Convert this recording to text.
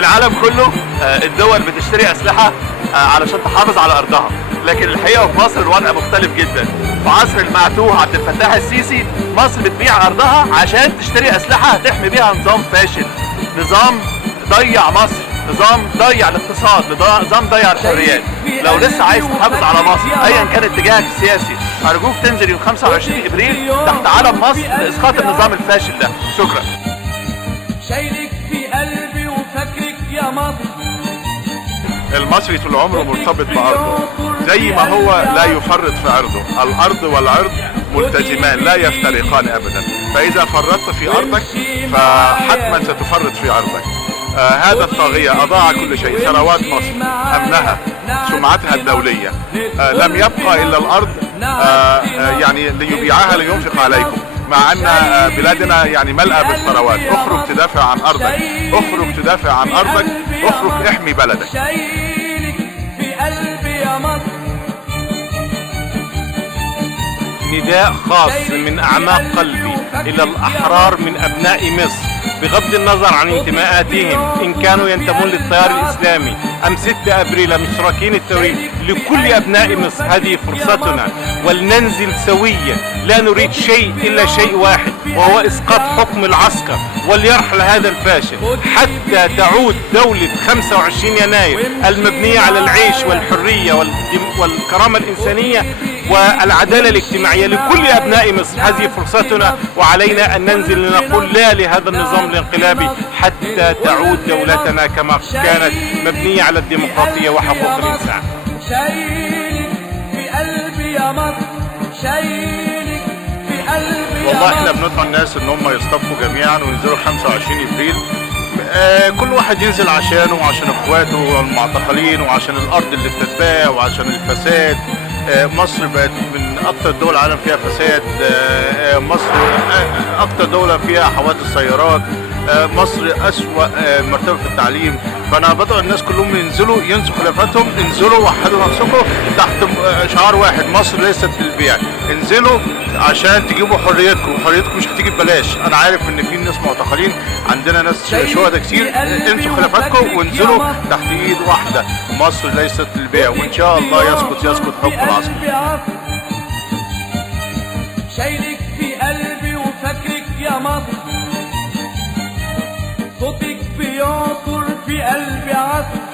العالم كله الدول بتشتري اسلحه علشان تحافظ على ارضها، لكن الحقيقه في مصر الوضع مختلف جدا. في عصر المعتوه عبد الفتاح السيسي مصر بتبيع ارضها عشان تشتري اسلحه تحمي بيها نظام فاشل، نظام ضيع مصر، نظام ضيع الاقتصاد، نظام ضيع الحريات. لو لسه عايز تحافظ على مصر ايا كان اتجاهك السياسي، ارجوك تنزل يوم 25 ابريل تحت علم مصر لاسقاط النظام الفاشل ده. شكرا. شايلك في قلبي وفاكرك يا مصر. المصري طول عمره مرتبط بأرضه، زي ما هو لا يفرط في عرضه. الأرض والعرض ملتزمان لا يفترقان أبدا، فإذا فرطت في أرضك فحتما ستفرط في عرضك. هذا الطاغية أضاع كل شيء، ثروات مصر، أمنها، سمعتها الدولية. لم يبقى إلا الأرض يعني ليبيعها لينفق عليكم، مع ان بلادنا يعني ملأى بالثروات. اخرج تدافع عن ارضك، اخرج تدافع عن ارضك، اخرج احمي بلدك. شايلك في قلبي يا مصر. نداء خاص من اعماق قلبي الى الاحرار من ابناء مصر، بغض النظر عن انتماءاتهم، ان كانوا ينتمون للتيار الاسلامي ام 6 ابريل مشتركين التوريد. لكل ابناء مصر هذه فرصتنا، ولننزل سويا. لا نريد شيء الا شيء واحد، وهو اسقاط حكم العسكر وليرحل هذا الفاشل، حتى تعود دولة 25 يناير المبنية على العيش والحرية والكرامة الإنسانية والعدالة الاجتماعية لكل أبناء مصر. هذه فرصتنا، وعلينا أن ننزل لنقول لا لهذا النظام الانقلابي حتى تعود دولتنا كما كانت مبنية على الديمقراطية وحقوق الإنسان. شايلك في قلبي يا مصر. شايلك في قلبي. والله احنا بندعو الناس ان هم يصطفوا جميعا وينزلوا 25 ابريل. كل واحد ينزل عشانه وعشان اخواته المعتقلين وعشان الارض اللي بتتباع وعشان الفساد. مصر بقت من اكتر دول العالم فيها فساد. مصر اكتر دولة فيها حوادث سيارات. مصر اسوأ مرتبة في التعليم. فانا بدعو الناس كلهم ينسوا خلافاتهم، انزلوا وحدوا نفسكم تحت شعار واحد: مصر ليست للبيع. انزلوا عشان تجيبوا حريتكم، وحريتكم مش هتيجي ببلاش. انا عارف ان في ناس معتقلين، عندنا ناس شهداء كتير. انسوا خلافاتكم وانزلوا تحت ايد واحدة: مصر ليست للبيع، وان شاء الله يسقط حكم العسكر. شايلك في قلبي وفاكرك يا مصر. صوتك بيعطر في قلبي عطر.